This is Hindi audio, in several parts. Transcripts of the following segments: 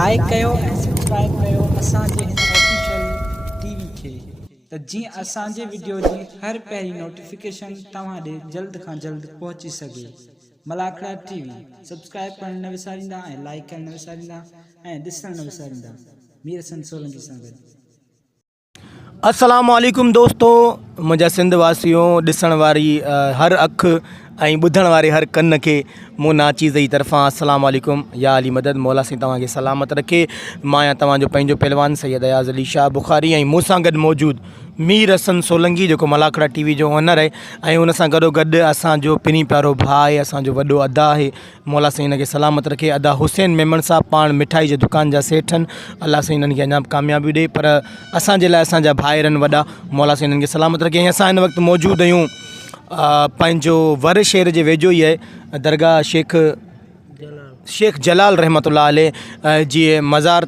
लाइक कयो ऐं सब्सक्राइब कयो असांजे हिन ऑफिशियल टीवी खे त जीअं असांजे वीडियो जी हर पहिरीं नोटिफिकेशन तव्हां ॾे जल्द खां जल्द पहुची सघे। मलाखड़ा टीवी सब्सक्राइब करण न विसारींदा ऐं लाइक करण न विसारींदा ऐं ॾिसण न विसारींदा। मीर हसन सोलंकी सां गॾु। अस्सलाम वालेकुम दोस्तों, मुझा सिंध वासियों, ॾिसण वारी हर अख ऐं ॿुधण वारे हर कन के मुना चीज़ जी तरफ़ां अस्सलाम वालेकुम। या अली मदद मौला से तव्हांखे सलामत रखे। मां आहियां तव्हांजो पंहिंजो पहलवान सैयद अयाज़ अली शाह बुखारी ऐं मूंसां गॾु मौजूद मीर हसन सोलंकी जेको मलाखड़ा टीवी जो ऑनर आहे ऐं उन सां गॾोगॾु असांजो पिनी प्यारो भाउ आहे, असांजो वॾो अदा आहे। मौला साईं हिनखे सलामत रखे। अदा हुसैन मेमन साहब पाण मिठाई जे दुकान जा सेठ आहिनि। अल्लाह साईं हिननि खे अञा कामयाबी ॾे, पर असांजे लाइ असांजा भाइर आहिनि वॾा। मौला साईं हिननि खे सलामत रखे। ऐं असां हिन वक़्तु मौजूदु आहियूं पंहिंजो वर शहर जे वेझो ई आहे दरगाह शेख जलाल रहमतुल्लाह अलैह जी मज़ार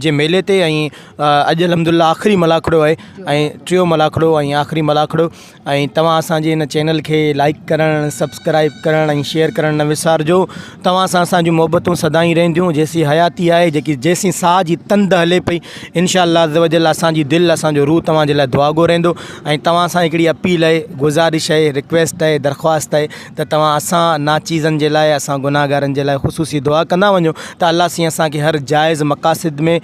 जे मेले ते। ऐं अॼु अलहमदुलिल्लाह आख़िरी मलाखड़ो आहे ऐं टियों मलाखड़ो ऐं आख़िरी मलाखड़ो। ऐं तव्हां असांजे हिन चैनल खे लाइक करणु, सब्सक्राइब करणु ऐं शेयर करणु न विसारिजो। तव्हां सां असांजूं मोहबतूं सदाईं रहंदियूं। जेसीं हयाती आहे, जेकी जेसीं साह जी तंद हले पई, इनशाअल्लाह अज़्ज़ वजल असांजी दिलि, असांजो रूह तव्हांजे लाइ दुआगो रहंदो। ऐं तव्हां सां हिकिड़ी अपील आहे, गुज़ारिश आहे, रिक्वेस्ट आहे, दरख़्वास्त आहे त तव्हां असां नाचीज़नि जे लाइ, असां गुनाहगारनि जे लाइ ख़ुशूसी दुआ कंदा वञो त अल्लाह साईं असांखे हर जाइज़ मक़ासिद में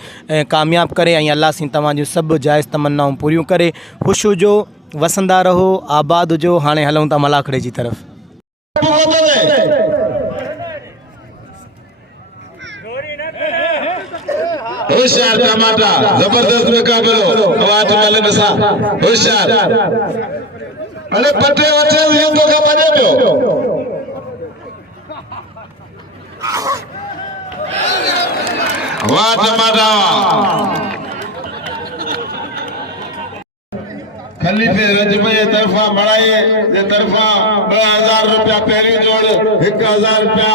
कामयाब करे ऐं अल्लाह साईं तव्हांजूं सभु जाइज़ तमन्नाऊं पूरियूं करे। ख़ुशि हुजो, वसंदा रहो, आबाद हुजो। हाणे हलूं था मलाखड़े जी तरफ़। होशियार टमाटा जबरदस्त मुकाबलो आवाज वाले नसा होशियार अरे पटे वटे ये तो का बने पियो वाह टमाटा खलीफे रजमे तरफा बड़ाई जे तरफा 2000 रुपया पहली जोड़ 1000 रुपया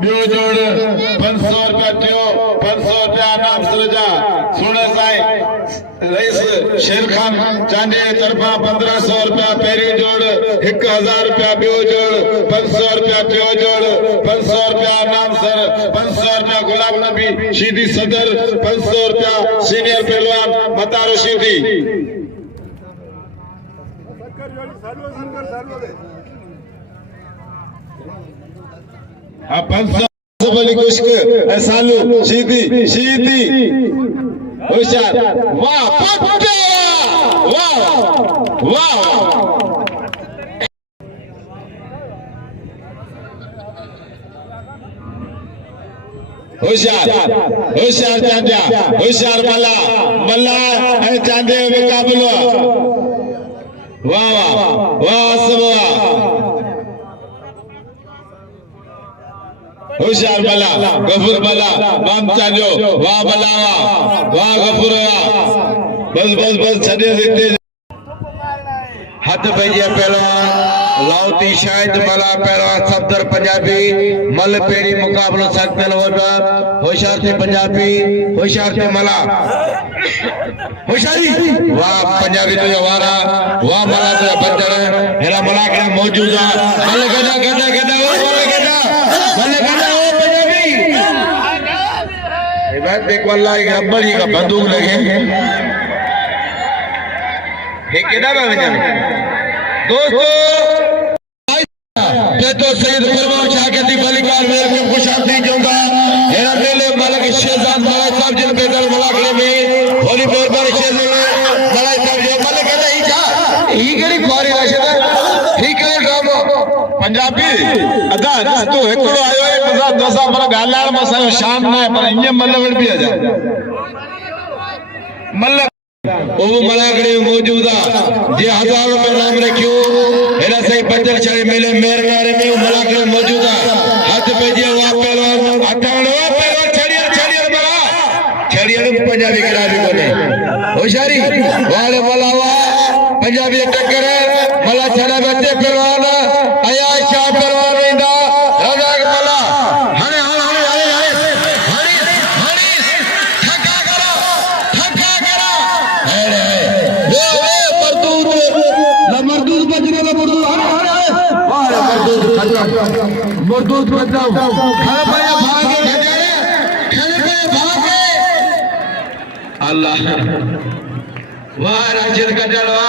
बियो जोड़ 500 रुपया टियो 500 रुपया नाम सरजा सुने साईं रईस शेर खान चांदी तरफा 1500 रुपया पहली जोड़ 1000 रुपया बियो जोड़ 500 रुपया टियो जोड़ 500 रुपया नाम सर 500 रुपया गुलाम नबी शीदी सदर 500 रुपया सीनियर पहलवान मतारो शीदी। हाँ 500 बड़ी कुश्क सालू शीदी शीदी होशियार वाह पट्टे वाह वाह होशियार होशियार चांदिया होशियार मल्ला मल्ला है चांदे मुकाबलो वाह वाह वाह सब वाह होशियार मल्ला गफूर मल्ला बाम चांदो वाह मल्ला वाह गफूर वाह बस बस बस छड़े देते हाथ भैया पहलवान लाउती शाहिद मला पहलवान सफदर पंजाबी मल पेरी मुकाबलो सकतल वडा होशियार थे पंजाबी होशियार थे मला होशियारी वाह पंजाबी तो वारा वाह मला तो बंदर हेरा मला के मौजूद है मल गदा गदा गदा मल गदा ओ पंजाबी ए बात देख वल्लाह एक रब्बर जी का बंदूक लगे हे केदा में दोस्तों तो सैयद फरमान शाकिर बलिकार मेरे को खुशामदी कहूंगा हेरा मेले मालिक शेजान मलाई साहब जिन बेदल मलाखड़े में होली बोल पर शेजान मलाई साहब जो मालिक कहता ही जा ही करी कुआरी राशिद ठीक है ड्रामा पंजाबी अदा तो एकड़ो आयो है मजा दसा पर गालाण में सायो शान ना है पर इने मल्लवड़ भी आ जा मल्ल ओ मलाखड़े मौजूद है जे 1000 रुपए नाम रखियो हेरा सही बचल छड़े मेले मेरगारे में मलाखड़े मौजूद है हाथ पे जे वाह पहलवान अठाणो पहलवान छड़िया छड़िया बड़ा छड़िया पंजाबी करा भी कोने होशियारी वाले मलावा पंजाबी टक्कर मला छड़ा बच्चे पहलवान आया शाह पहलवान इंदा राजा मला हरे हरे हरे हरे हरे हरे ठका करो अरे वे मरदूद बजने ला मरदूद हरे हरे वाह मरदूद मरदूद बजाओ खड़े पे भागे खड़े पे भाग अल्लाह वाह राशिद का जलवा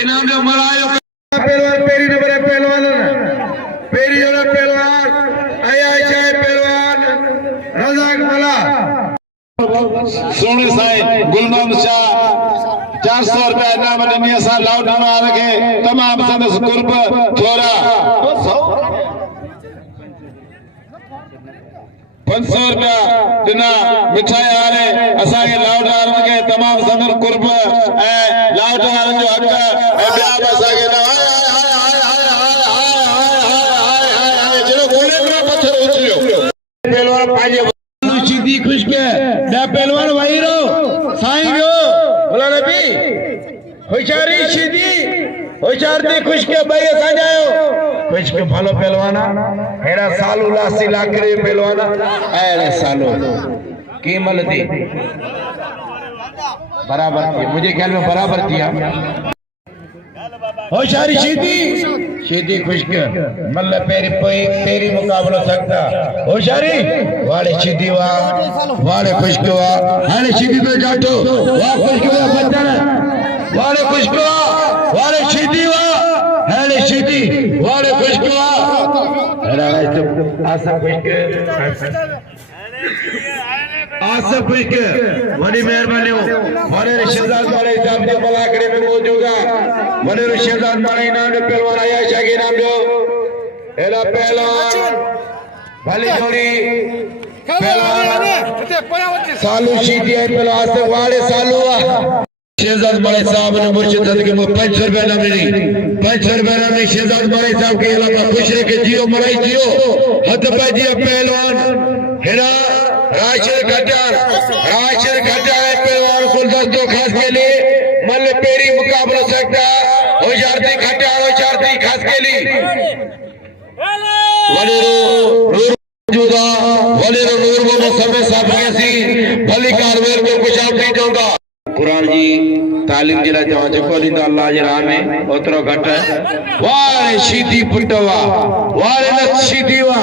इनाम जो मलायो पहलवान पेरी नंबर है पहलवान पेरी जो पहलवान आया चाहे पहलवान रजाक मला सोने साई गुलमान शाह 400 रुपया इनाम ॾिनी असां लाउडाना खे तमामु संदसि कुर्ब थोरा 500 रुपया ॾिना मिठाई वारे असांखे लाउडार खे तमामु संदसि कुर्ब ऐं लाउडार जो हक़ ऐं ॿिया बि असांखे पत्थर उछलियो पहलवान पंहिंजे सीधी खुश के मैं पहलवान वही रहो साईं जो बोला नबी होशियारी सीधी होशियारी खुश के भाई सजायो खुश के भलो पहलवाना हेरा सालू लासी लाकरे पहलवाना अरे सालो कीमल दी बराबर थी मुझे ख्याल में बराबर थी होशियारी सीधी खुश के मतलब पेरी मुकाबला सकता होशियारी वाले सीधी वाले खुश के वाले सीधी पे जाटो वाह खुश के बच्चन वाले खुश के वाले सीधी वाले सीधी वाले खुश के आसफ खुश के बड़ी मेहरबानी हो बड़े रिश्तेदार वाले हिसाब से बलाकड़े में मौजूद है बड़े रिश्तेदार वाले इनाम दे पहलवान आया शाह के नाम दो एला पहलवान भली जोड़ी पहलवान सालू सीधी है पहलवान आसफ वाले सालू शहजाद बड़े साहब ने मुर्शिद के 500 रुपया ना मिली 500 रुपया ना मिली शहजाद बड़े साहब के अलावा खुश रह के जियो मलाई जियो हथ पे जियो पहलवान हेरा राशिद खट्टर है पहलवान गुलदस्तों खास के लिए मल्ल पेरी मुकाबला सकता होशियारी खट्टर होशियारी खास के लिए मौजूदा वलीरो नूर वो समय साहब सी भली कारवेर में कुछ आप नहीं दूंगा कुरान जी तालीम जिला जवां जेको ॾींदो अल्लाह जे राह में ओतिरो घटि वारे सीधी पुटवा वारे न सीधी वा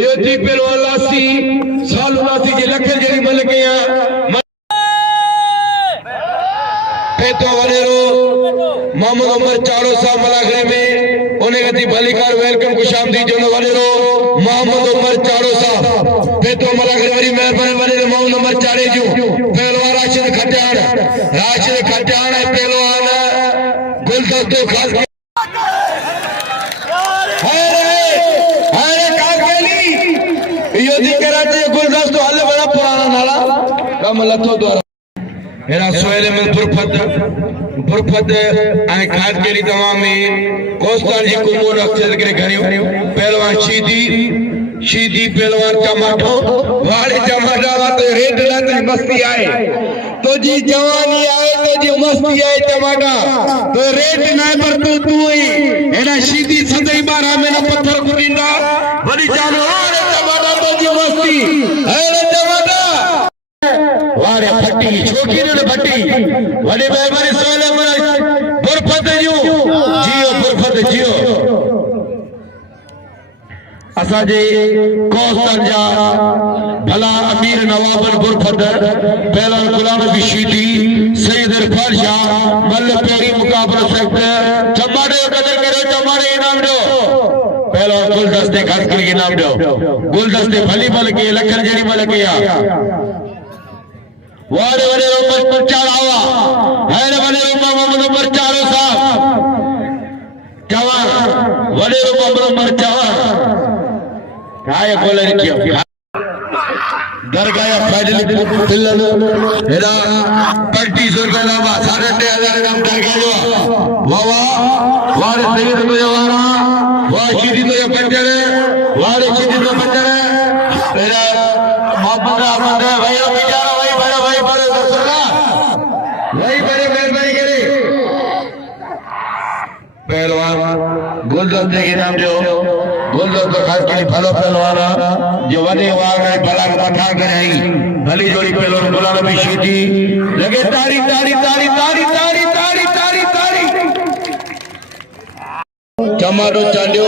इहो थी पहलवान लासी सालू लासी जे लख जहिड़ी मलकिया पेतो वनेरो मोहम्मद उमर चाड़ो साहब मलाखड़े में उन्हें गति भलीकार वेलकम खुशामदी जो वनेरो मोहम्मद उमर चाड़ो साहब पेतो मलाखड़े वाली मेहरबानी वनेरो मोहम्मद उमर चाड़े जो पहलवान राशिद खट्टान है पहलवान गुलदस्तों खास गुलदस्तों हल बड़ा पुराना नाला कम लथो द्वारा मेरा सोहेल में बुरफत ऐं खास केली तमामी कोस्तान जी कुमोर अक्षर के घरियो पहलवान सीधी पहलवान टमाटो वाले टमाटा तो रेड लात मस्ती आए तो जी जवानी आए तो जी मस्ती आए टमाटा तो रेड ना पर तू ही एना सीधी सदई 12 में न पत्थर कुड़ींदा वडी चालो वाले टमाटा तो जी मस्ती अरे टमाटा वारे फटी छोकी ने फटी वडे मेहरबानी सोले मन बुरफत जियो असाजे कोस्तान जा भला अमीर नवाबन बुरफत पहलवान गुलाम नबी सीधी सैयद इरफान शाह मल्ल पेरी मुकाबला सकते चमाड़े कदर करो चमाड़े इनाम दो पहलवान गुलदस्ते खास करके इनाम दो गुलदस्ते भली मल के लखन जड़ी मल किया वारे रोमन चारावा है वाले रोमन नंबर 4 साहब जवान वाले रोमन नंबर 4 काय बोले क्यों दरगाह फाइनल फिल्ल हेरा 3500 रुपया लावा 3500 नाम दरगाह जो वाह वारे सैयद तो जवाना वाह सीधी तो बंदर वारे सीधी तो बंदर हेरा मोहम्मद अहमद भाई बेचारा भाई बड़े सरकार वही बड़े मेहरबानी करे पहलवान गुलदस्ते के नाम जो गुलदस्ते खास के भलो पहलवान जो वने वार में भला मथा कराई भली जोड़ी पहलवान गुलाम नबी सीधी लगे तारी टमाटो चांडियो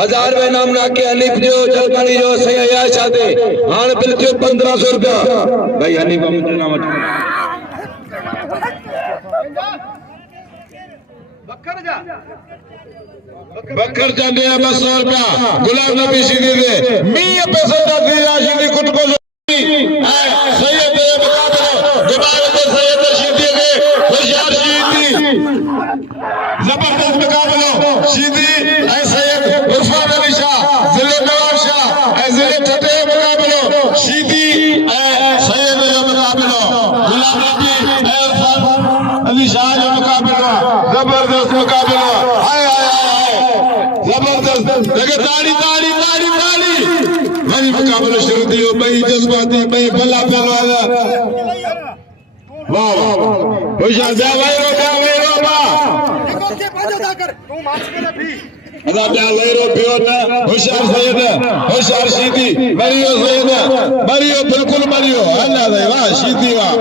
1000 रुपए नाम ना के हनीफ जो जलपानी जो सही आया चाहते हां बिल थियो 1500 रुपया भाई हनीफ मुझे नाम बकर चांदे 200 रुपया गुलाम नबी सीधी दे मी पैसा दे सीधी कुट को सैयद मुकाबला जमाल के सैयद सीधी के होशियार सीधी जबरदस्त मुकाबला सीधी ऐ सैयद उस्मान अली शाह जिले नवाब शाह ऐ जिले छठे मुकाबला सीधी ऐ सैयद जो मुकाबला गुलाम नबी ऐ उस्मान अली शाह जो मुकाबला जबरदस्त मुकाबला हाय हाय हाय जबरदस्त लगे ताड़ी ताड़ी ताड़ी ताड़ी वही मुकाबला शुरू थियो भाई जज्बाती भाई भला पहलवान वाह वाह होशियार जा भाई रो बा अदा जा रो पियो ना होशियार सैयद होशियार सीधी मरियो सैयद मरियो बिल्कुल मरियो अल्लाह दे वाह सीधी वाह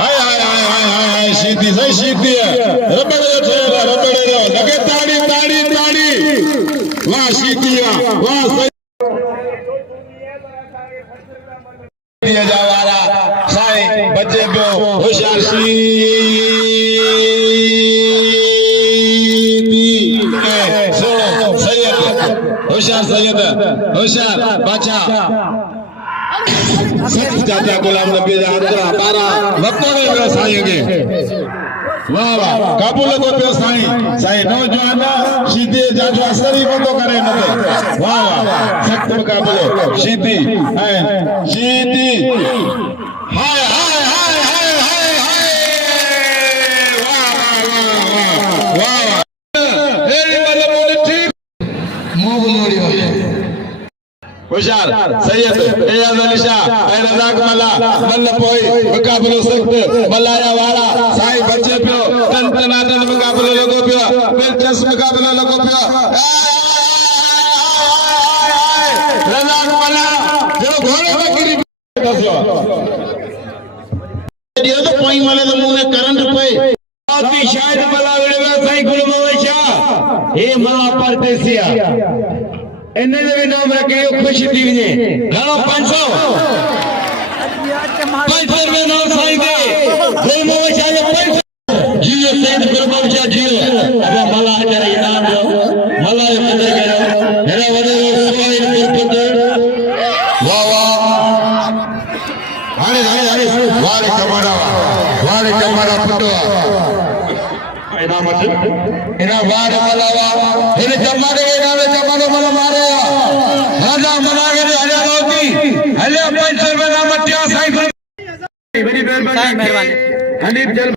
हाय हाय हाय हाय हाय सीधी सही सीधी है रबड़े ठेरा रबड़े रो लगे ताड़ी ताड़ी ताड़ी वाह सीधी वाह सही दिया जावारा साईं बच्चे पियो होशियार सीधी सुनो सैयद होशियार सैयद होशियार बादशाह चाचा गुलाम नबी अंदर 12 वक्तों में साईं के वाह वाह काबुल को पे साईं साईं नौजवान सीधे जाजो असरी बंदो करे मते वाह वाह सख्त मुकाबलो सीधी है सीधी हाय हाय हाय हाय हाय हाय वाह वाह वाह वाह एरी मतलब मोदी ठीक मुंह मोड़ियो होशियार सैयद एयाज अली शाह ऐ रजाक मला मल्ल पोई मुकाबलो सख्त मलाया वाला साईं बच्चे पियो तन तनातन मुकाबलो लगो पियो दिलचस्प मुकाबलो लगो पियो रजाक मला जो घोड़े में गिरी दियो तो पोई वाले तो मुंह में करंट पे आती शायद मला वेड़े साईं गुलमोहन शाह हे मला परदेसिया इन्हें भी नाम रखे खुश थी वने घणो 500 रुपए नाम साईं दे गुलमोहन शाह जो 500 जियो सैयद गुलमोहन शाह जियो अब मला जरा इनाम दो मला जो कदर करो हेरा वने सोहिल पुरपुर वाह वाह हाने हाने हाने वारे कमारा पुटो इनाम इना वार मलावा हेरे जमाने के नाम जमानो मला मारे राजा मना के हले लोती हले 500 रुपए नाम मटिया साईं बड़ी मेहरबानी हनीफ जल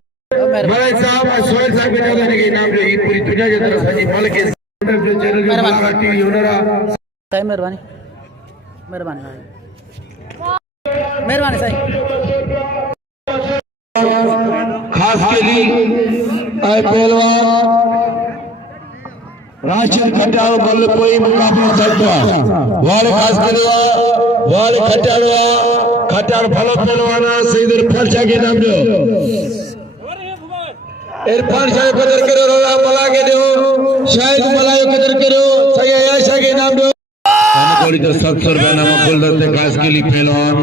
बड़े साहब सोहेल साहब के जगह के नाम जो पूरी दुनिया के तरफ सजी मालिक के जो चैनल जो बड़ा टीवी ओनरा साईं मेहरबानी साईं खास के लिए आए पहलवान राशिद खटारो बल कोई मुकाबला चलता वाले खास करवा वाले खटार भलो पहलवाना सईद इरफान शाह के नाम जो इरफान शाह कदर करो रोला मला के दो शायद मलायो कदर करो सही आयशा के नाम जो हम कोई तो 700 रुपए नाम कुल दे खास के लिए पहलवान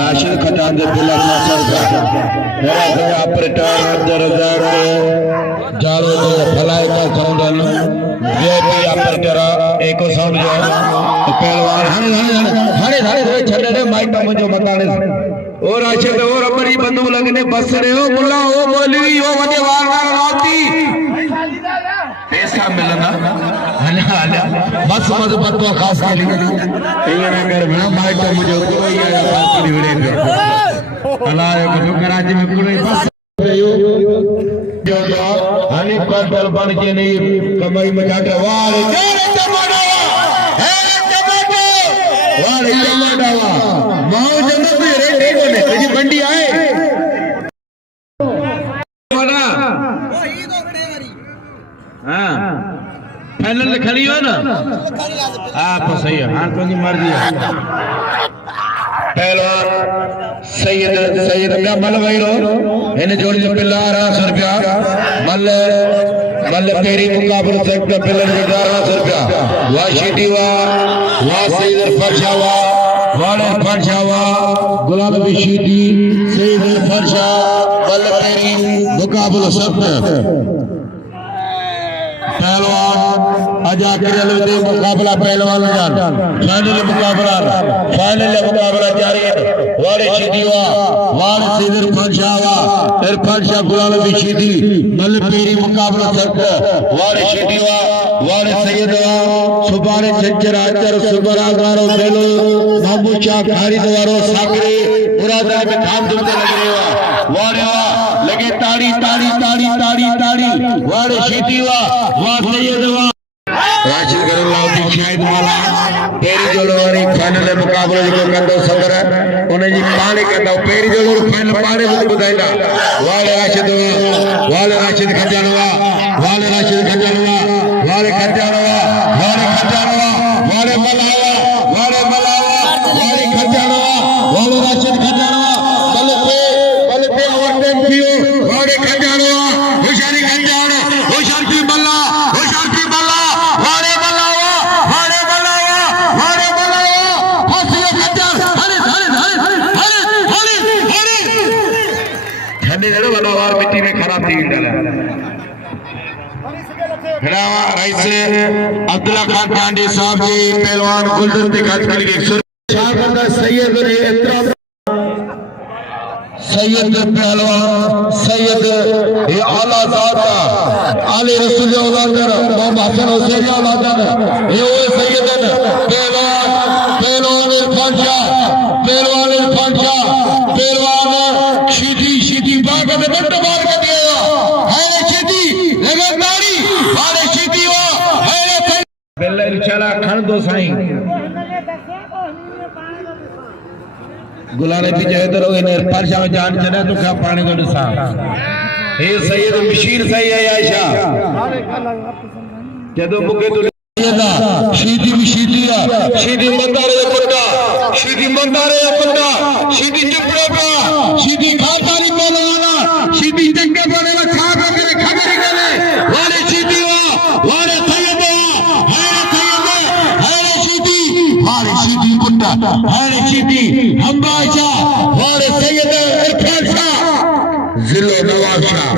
राशिद खटार दे बिला मेरा भैया ऑपरेटर दरदार जालो दे फलाई का साउंड वीआईपी ऑपरेटर एको साउंड जो पहलवान हरे छड़े रे माइक में जो मताने और राशिद और अपनी बंदूक लगने बस रहे हो मुल्ला ओ मौलवी ओ वने वार ना रोती पैसा मिलना हला बस बतो खास के लिए ये ना कर मैं माइक में मुझे कोई आया बात की वीडियो अल्लाह को कराची में कोई बस जो हनी पर बन के नहीं कमाई मचा के वाले टमाटो वाले टमाटो माओ जन्नत में रेडी बने जी मंडी आए बना हां फाइनल खड़ी हो ना आप सही है हां तो मर्जी है पहलवान सैयद क्या मल वहीरो इन जोड़ी जो पिल्ला 1800 रुपया मल पेरी मुकाबले से पिल्ला 1800 रुपया वाह शीटी वाह सैयद फरशा वाले फरशा गुलाब भी शीटी सैयद फरशा मल पेरी मुकाबले सब पहलवान अजा करे मुकाबला पहलवान फाइनल मुकाबला जारी है वाले शीदीवा वाले सीधर फरशावा इरफान शाह गुलाम भी शीदी मल पेरी मुकाबला सर वाले शीदीवा वाले सैयदवा सुबारे चंचरा अंदर सुबरा गारो देलो महमूद शाह खारी दवारो सागरे मुरादाबाद में धाम धूम से लग रहे वाले लगे ताड़ी ताड़ी ताड़ी ताड़ी ताड़ी वाले शीदीवा वाह सैयदवा राशिद गरलाउद्दीन शाहिद वाला पेरी जोड़वारी फाइनल मुकाबले जो कंदो सदर उन्हें जी पानी कंदो पेरी जोड़ फाइनल पानी मुझे बुधाईंदा वाले राशिद खजानवा वाले खजानवा वाले खजानवा वाले मलावा वाले खजानवा वाले राशिद खजानवा बल पे ओवरटेक कियो वाले खजानवा होशियारी खजाना होशियार की बल्ला मिट्टी में खराब थी राइस अब्दुल्ला खान पांडे साहब जी पहलवान गुलदन के खास करेंगे सैयद पहलवान सैयद ये आला ज़ाता आले रसूल औलाद मोहम्मद हसन हुसैन औलाद ये वो सैयद पहलवान इरफान शाह पहलवान शीदी बाग में बंद मार के दिया है शीदी लगातारी वाले शीदी है बेल्ला इंशाल्लाह खन दो साईं गुलाले पीछे इधर हो गए परशा में जान चढ़ा तो क्या पानी दो सा ये सैयद बशीर सही है आयशा जदों मुके तो शीदी मंदारे कुंडा शीदी चुपड़े पे शीदी खातारी पहलवाना शीदी जंगे बने में खा के खबरी गले वाले शीदी वाले सैयद है शीदी कुंडा है शीदी हम्बाशा वाले सैयद इरफान शाह जिलो नवाब शाह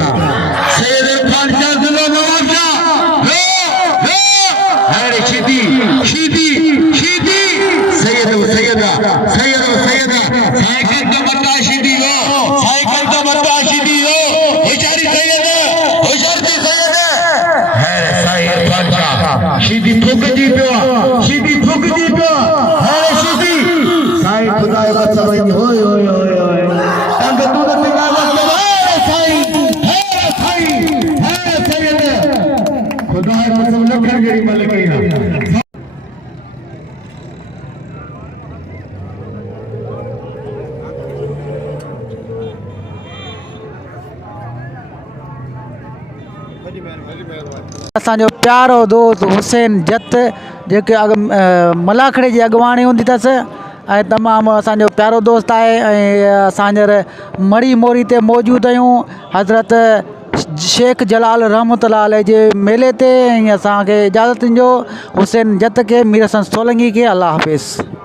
सैयद इरफान शाह जिलो नवाब शाह शीदी सैयदा साइकिल का बट्टा शीदी हो होशियारी सैयद है साहिर बादशाह शीदी फुक जी पे है शीदी साईं खुदा का समझ होय अंग तू तो तिगावत है साईं है सैयद खुदा का समझ लखन गरी मलकैया असांजो प्यारो दोस्त हुसैन जत जेके मलाखड़े जी अॻुवाणी हूंदी अथसि ऐं तमामु असांजो प्यारो दोस्त आहे ऐं असांजर मड़ी मोरी ते मौजूदु आहियूं हज़रत शेख जलाल रहमतुल्लाह अलैह जे मेले ते ऐं असांखे इजाज़त ॾिजो हुसैन जत खे मीर हसन सोलंकी खे अल्लाह हाफ़िज़।